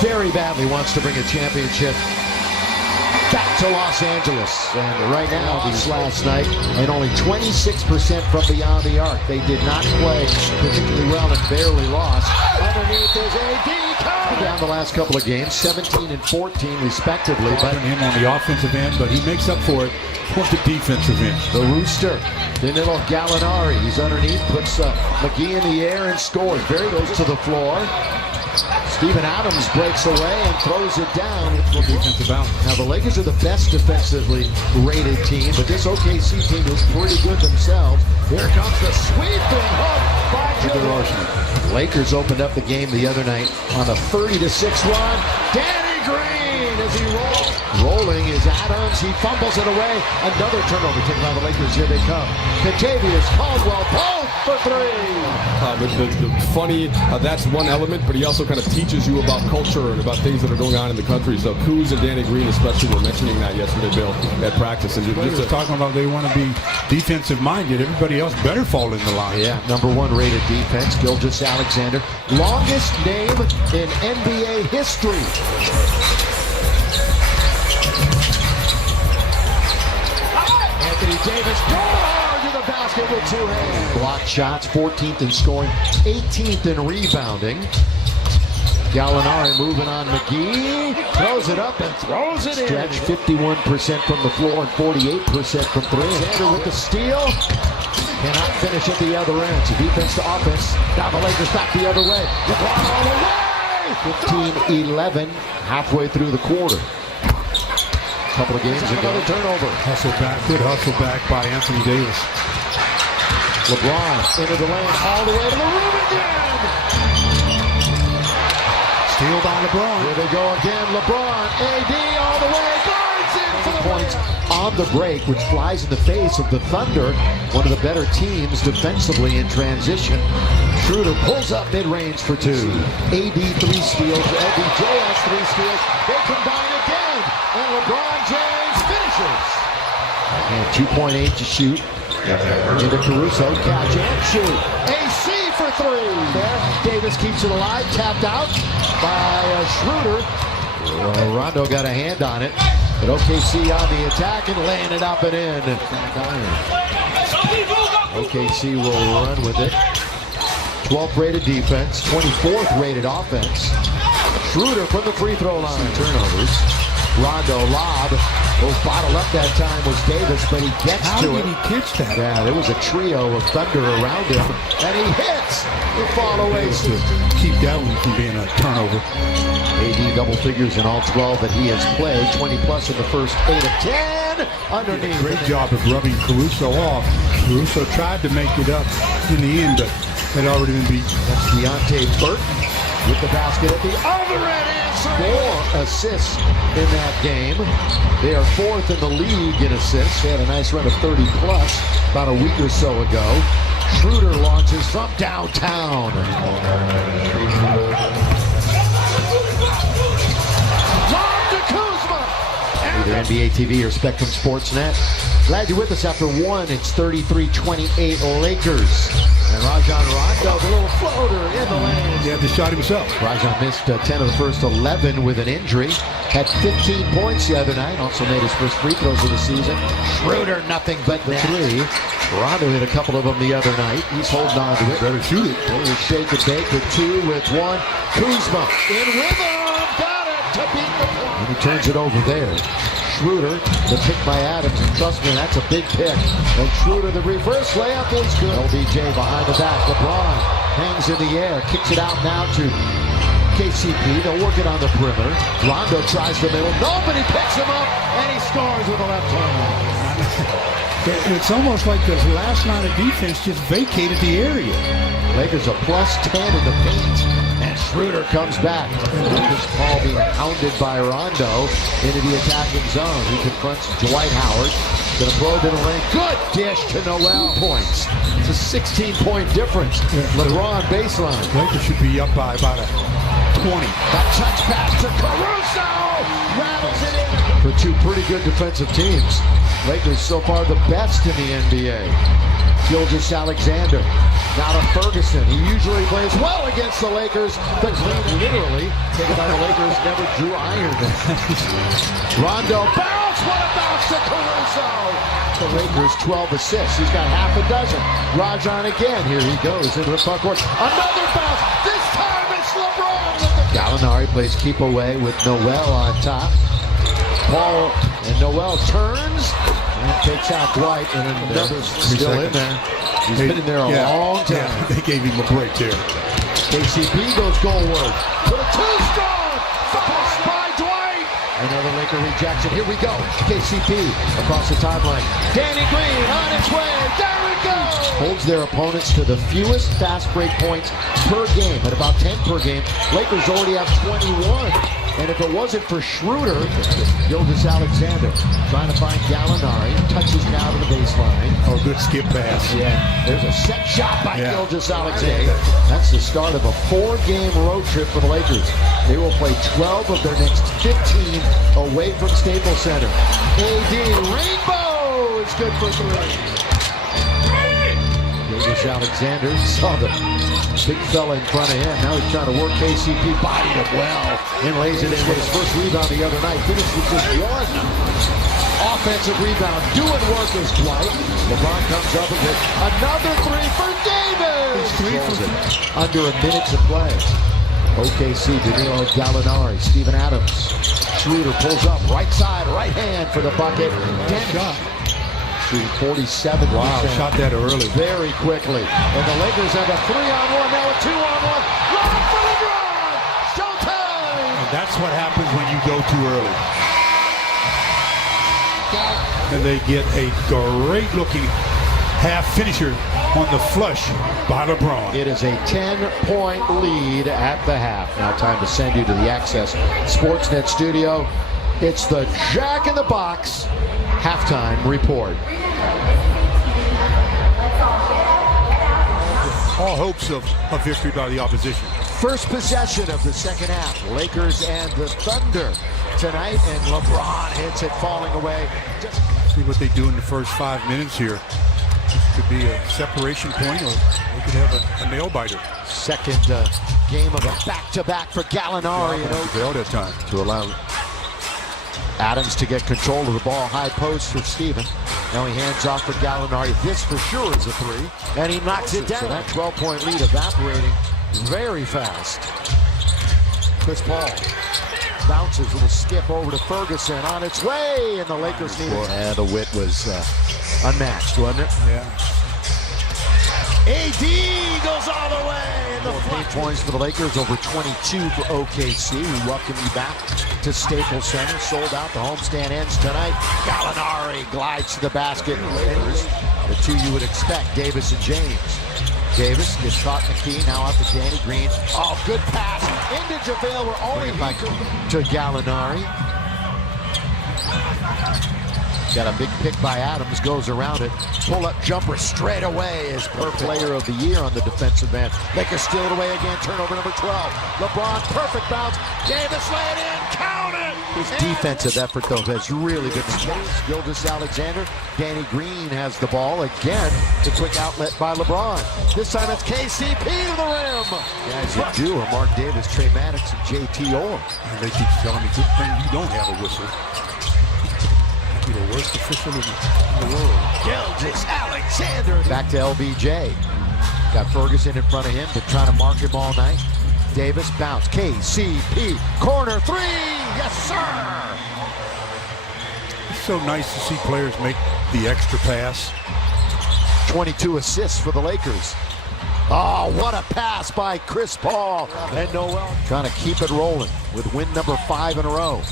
very badly wants to bring a championship back to Los Angeles. And right now, these last night, and only 26% from beyond the arc. They did not play particularly well and barely lost. Underneath is AD down the last couple of games, 17 and 14 respectively. But him on the offensive end, but he makes up for it on the defensive end. The Rooster, the little Gallinari, he's underneath, puts McGee in the air and scores. Barry goes to the floor. Steven Adams breaks away and throws it down. Defensive out. Now the Lakers are the best defensively rated team, but this OKC team is pretty good themselves. Here comes the sweeping hook by Joe. Lakers opened up the game the other night on a 30-6 run. Danny Green as he rolls. Rolling is Adams. He fumbles it away. Another turnover taken by the Lakers. Here they come. Kentavious Caldwell, both for three. The funny, that's one element, but he also kind of teaches you about culture and about things that are going on in the country. So Kuz and Danny Green especially were mentioning that yesterday, Bill, at practice. And just talking about they want to be defensive minded. Everybody else better fall in the line. Yeah, #1 rated defense, Gilgeous-Alexander. Longest name in NBA history. Anthony Davis going hard to the basket with two hands. Blocked shots, 14th in scoring, 18th in rebounding. Gallinari moving on McGee, throws it up and throws it in. Stretch 51% from the floor and 48% from three. Alexander with the steal. Cannot finish at the other end. So defense to offense. Now the Lakers back the other way. LeBron all the way. 15-11 halfway through the quarter. Couple of games, another turnover. Hustle back, good hustle back by Anthony Davis. LeBron into the lane, all the way to the rim again. Steal by LeBron. Here they go again. LeBron, AD all the way. Burns in for the points on the break, which flies in the face of the Thunder, one of the better teams defensively in transition. Schroeder pulls up mid-range for two. AD 3 steals. LBJ has 3 steals. They combine again. And LeBron James finishes. And 2.8 to shoot. Into Caruso, catch and shoot. AC for 3. There, Davis keeps it alive, tapped out by Schroeder. Rondo got a hand on it. But OKC on the attack and laying it up and in. OKC will run with it. 12th rated defense, 24th rated offense. Schroeder from the free throw line. Turnovers. Rondo lob. Bottled up that time was Davis, but he gets to it. How did he catch that? Yeah, there was a trio of Thunder around him, and he hits the fall away. To keep that one from being a turnover. AD double figures in all 12 that he has played, 20 plus in the first 8 of 10. Underneath. Great job of rubbing Caruso off. Caruso tried to make it up in the end, but had already been beat. That's Deontay Burton with the basket at the other end. 4 assists in that game. They are 4th in the league in assists. They had a nice run of 30 plus about a week or so ago. Schroeder launches from downtown. Either NBA TV or Spectrum Sportsnet. Glad you're with us after 1. It's 33-28 Lakers. And Rajon Rondo, the little floater in the lane. He had the shot himself. Rajon missed 10 of the first 11 with an injury. Had 15 points the other night. Also made his first free throws of the season. Schroeder, nothing but the 3. Rondo hit a couple of them the other night. He's holding on to it. Better shoot it. They will shake and bake with 2 with 1. Kuzma in with him. Got it to beat the point. And he turns it over there. Schroeder, the pick by Adams, and trust me, that's a big pick. And Schroeder, the reverse layup was good. LBJ behind the back. LeBron hangs in the air, kicks it out now to KCP. They'll work it on the perimeter. Rondo tries the middle. Nobody picks him up, and he scores with a left hand. It's almost like the last line of defense just vacated the area. Lakers a plus 10 in the paint. And Schroeder comes back. This ball being hounded by Rondo into the attacking zone. He confronts Dwight Howard. Gonna probe in the lane. Good dish to Noel. 2 points. It's a 16-point difference. LeBron baseline. Lakers should be up by about a 20. That touch pass to Caruso. Rattles it in. For 2 pretty good defensive teams. Lakers so far the best in the NBA. Gilgeous-Alexander Now to Ferguson. He usually plays well against the Lakers. The clean, literally, taken by the Lakers, never drew iron. Rondo bounce. What a bounce to Caruso. The Lakers 12 assists. He's got half a dozen. Rajon again. Here he goes into the front court. Another bounce. This time it's LeBron. Gallinari plays keep away with Noel on top. Paul and Noel turns and takes out Dwight, and another still in there. He's been in there a long time. Yeah, they gave him a break there. KCP goes goalward. With a two-strong pass by Dwight. Another Laker rejection. Here we go. KCP across the timeline. Danny Green on its way. There we go. Holds their opponents to the fewest fast break points per game, at about 10 per game. Lakers already have 21. And if it wasn't for Schroeder, Gilgeous-Alexander trying to find Gallinari. Touches now to the baseline. Oh, good skip pass. Yeah, there's a set shot by Gilgeous-Alexander. That's the start of a 4-game road trip for the Lakers. They will play 12 of their next 15 away from Staples Center. AD Rainbow is good for 3. Gilgeous-Alexander saw the big fella in front of him. Now he's trying to work KCP, bodied him well, and lays it in with his first rebound the other night. Finished with just one offensive rebound. Doing work is Dwight. LeBron comes up with it. Another three for Davis. Under a minute to play. OKC, Danilo Gallinari, Steven Adams. Schroeder pulls up, right side, right hand for the bucket. Shot. Shooting 47%. Wow, shot that early. Very quickly. And the Lakers have a 3-on-1, now a 2-on-1. Lob for LeBron! Showtime! And that's what happens when you go too early. And they get a great-looking half finisher on the flush by LeBron. It is a 10-point lead at the half. Now time to send you to the Access Sportsnet studio. It's the Jack in the Box halftime report. All hopes of a victory by the opposition. First possession of the second half. Lakers and the Thunder tonight, and LeBron hits it, falling away. See what they do in the first 5 minutes here. This could be a separation point, or they could have a nail biter. Second game of a back-to-back for Gallinari. Failed that time to allow Adams to get control of the ball, high post for Steven. Now he hands off for Gallinari. This for sure is a three, and he knocks it down. So that 12-point lead evaporating very fast. Chris Paul bounces, a little skip over to Ferguson, on its way, and the Lakers need it. And the wit was unmatched, wasn't it? Yeah. AD goes all the way. 14 points for the Lakers, over 22 for OKC. We welcome you back to Staples Center. Sold out. The homestand ends tonight. Gallinari glides to the basket. Lakers, the two you would expect, Davis and James. Davis gets caught in the key. Now out to Danny Green. Oh, good pass into JaVale. We're only back to Gallinari. Got a big pick by Adams, goes around it. Pull-up jumper straight away is player of the year on the defensive end. Lakers steal it away again, turnover number 12. LeBron, perfect bounce. Davis lay it in, count it! His defensive effort, though, has really been the case. Gilgeous-Alexander, Danny Green has the ball again. The quick outlet by LeBron. This time it's KCP to the rim. Guys you do are Mark Davis, Trey Maddox, and JT Orr. And they keep telling me, good thing you don't have a whistle. You're the worst official in the world. Gilgeous-Alexander. Back to LBJ. Got Ferguson in front of him, but trying to mark him all night. Davis bounce. KCP. Corner three. Yes, sir. It's so nice to see players make the extra pass. 22 assists for the Lakers. Oh, what a pass by Chris Paul. And Noel trying to keep it rolling with win number 5 in a row.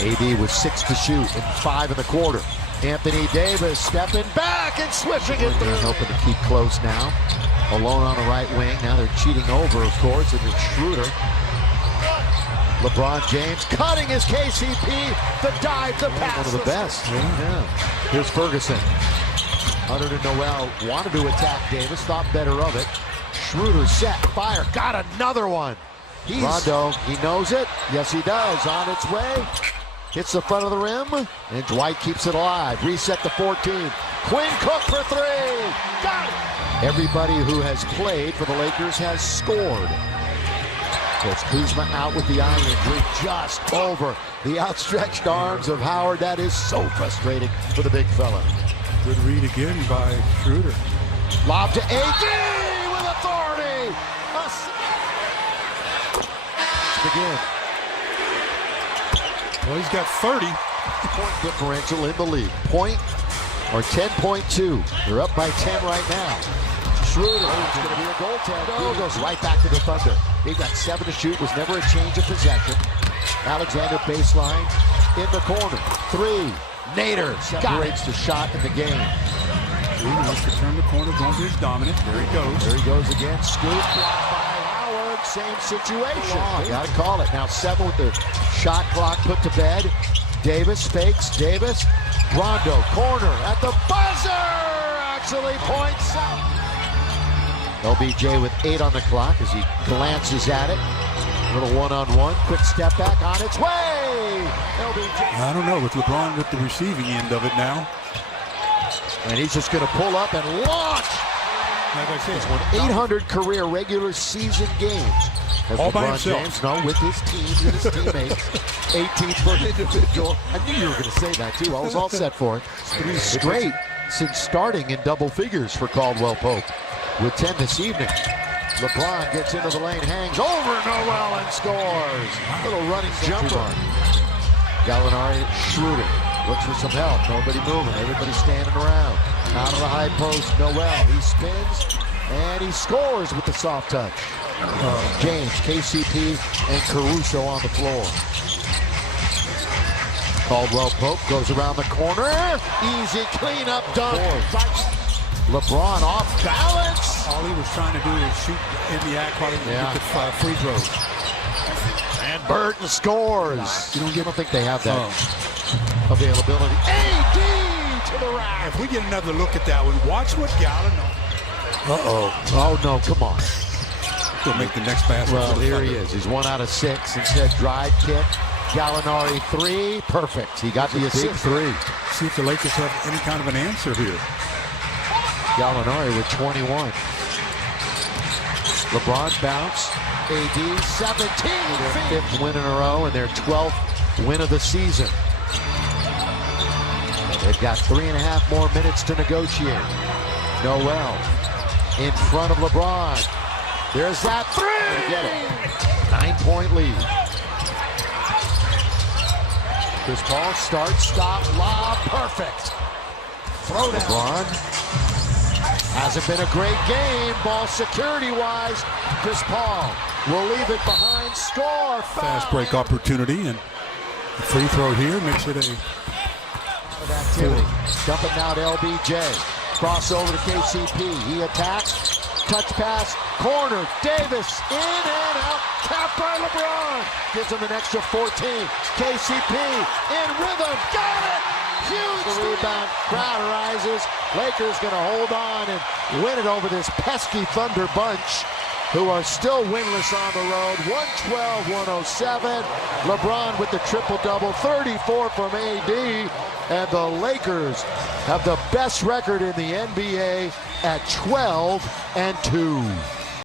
AD with 6 to shoot and 5 in the quarter. Anthony Davis stepping back and swishing it through. Hoping to keep close now. Alone on the right wing. Now they're cheating over, of course, and it's Schroeder. LeBron James cutting his KCP. The dive, the pass. One of the best. Yeah. Here's Ferguson. Hunter to Noel. Wanted to attack Davis. Thought better of it. Schroeder set. Fire. Got another one. Rondo, he knows it. Yes, he does. On its way. Hits the front of the rim, and Dwight keeps it alive. Reset to 14. Quinn Cook for 3. Got it. Everybody who has played for the Lakers has scored. Gets Kuzma out with the eye injury, just over the outstretched arms of Howard. That is so frustrating for the big fella. Good read again by Schroeder. Lob to AD with authority. Begin. Well, he's got 30. Point differential in the league. Point or 10.2. They're up by 10 right now. Schroeder, it's going to be a goaltender. Goes right back to the Thunder. He got 7 to shoot. Was never a change of possession. Alexander baseline in the corner. 3. Nader separates the shot in the game. He wants to turn the corner, going to his dominant. There he goes. There he goes again. Scoop blocked by Howard. Same situation. Got to call it. Now 7 with the shot clock put to bed. Davis fakes. Davis. Rondo. Corner at the buzzer. Actually points out. LBJ with 8 on the clock as he glances at it. Little one-on-one. Quick step back on its way. LBJ. I don't know, with LeBron with the receiving end of it now. And he's just going to pull up and launch. Like I said, He's won 800 career regular season games. As all by LeBron himself. James, no, with his teams and his teammates. 18 for individual. I knew you were going to say that too. I was all set for it. 3 straight since starting in double figures for Caldwell Pope. With 10 this evening. LeBron gets into the lane, hangs over Noel and scores. Little running jumper. Gallinari, Schroeder looks for some help. Nobody moving. Everybody standing around. Out of the high post, Noel. He spins and he scores with the soft touch. James, KCP, and Caruso on the floor. Caldwell Pope goes around the corner. Easy cleanup dunk. LeBron off balance. All he was trying to do is shoot in the act while he get the free throws. And Burton scores. You don't think they have that availability. AD to the rack. If we get another look at that one, watch what Gallinari. Oh no, come on. He'll make the next basket. Well, here he is. He's 1 out of 6. Instead, drive kick. Gallinari 3. Perfect. He got the assist. 3. See if the Lakers have any kind of an answer here. Gallinari with 21. LeBron bounce. AD 17. Their 5th win in a row and their 12th win of the season. They've got 3.5 more minutes to negotiate. Noel in front of LeBron. There's that 3. Get it. 9-point lead. Chris Paul starts, stop, lob, perfect. Throw down. LeBron. Hasn't been a great game, ball security-wise. Chris Paul will leave it behind. Score. Fast break opportunity, and the free throw here makes it a activity. Dumping now to LBJ. Crossover to KCP. He attacks. Touch pass. Corner. Davis in and out. Capped by LeBron. Gives him an extra 14. KCP in rhythm. Got it. Huge rebound. Crowd rises. Lakers going to hold on and win it over this pesky Thunder bunch, who are still winless on the road. 112-107. LeBron with the triple-double. 34 from AD. And the Lakers have the best record in the NBA at 12-2.